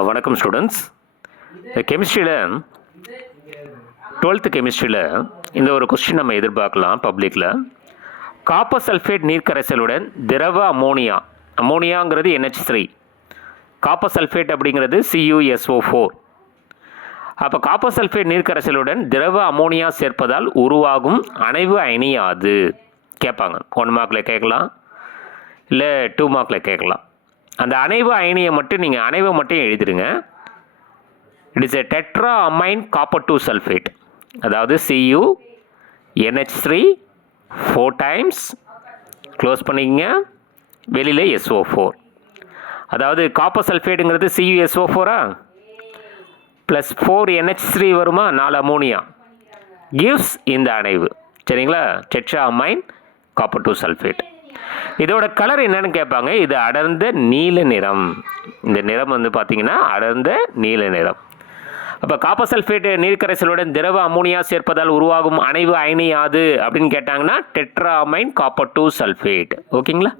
வணக்கம் ஸ்டூடெண்ட்ஸ். இந்த கெமிஸ்ட்ரியில் 12th கெமிஸ்ட்ரியில் இந்த ஒரு கொஸ்டின் நம்ம எதிர்பார்க்கலாம் பப்ளிக்கில். காப்பர் சல்ஃபேட் நீர்க்கரைசலுடன் திரவ அமோனியாங்கிறது NH3, காப்பர் சல்ஃபேட் அப்படிங்கிறது CuSO4. அப்போ காப்பர் சல்ஃபேட் நீர்க்கரைசலுடன் திரவ அமோனியா சேர்ப்பதால் உருவாகும் அணைவு அயனி யாது கேட்பாங்க. 1 மார்க்கில் கேட்கலாம், இல்லை 2 மார்க்கில் கேட்கலாம். அந்த அணைவு அயனியை மட்டும் நீங்கள் அணைவை மட்டும் எழுதிடுங்க. It is a tetra ammine copper 2 sulphate, அதாவது CuNH3 4 டைம்ஸ் க்ளோஸ் பண்ணிக்கங்க, வெளியில் SO4. அதாவது காப்பர் சல்ஃபேட்டுங்கிறது CuSO4 ப்ளஸ் 4 NH3 வருமா, 4 அமோனியா கிவ்ஸ் இந்த அணைவு. சரிங்களா? Tetra ammine copper 2 sulphate. இதோட கலர் என்னன்னு கேட்பாங்க. இது அடர்ந்த நீல நிறம். இந்த நிறம் வந்து பார்த்தீங்கன்னா அடர்ந்த நீல நிறம். அப்போ காப்பர் சல்ஃபேட் நீர்க்கரைசலுடன் திரவ அமோனியா சேர்ப்பதால் உருவாகும் அணைவு அயனி யாது அப்படின்னு கேட்டாங்கன்னா டெட்ரா அமைன் காப்பர் 2 சல்ஃபேட். ஓகேங்களா?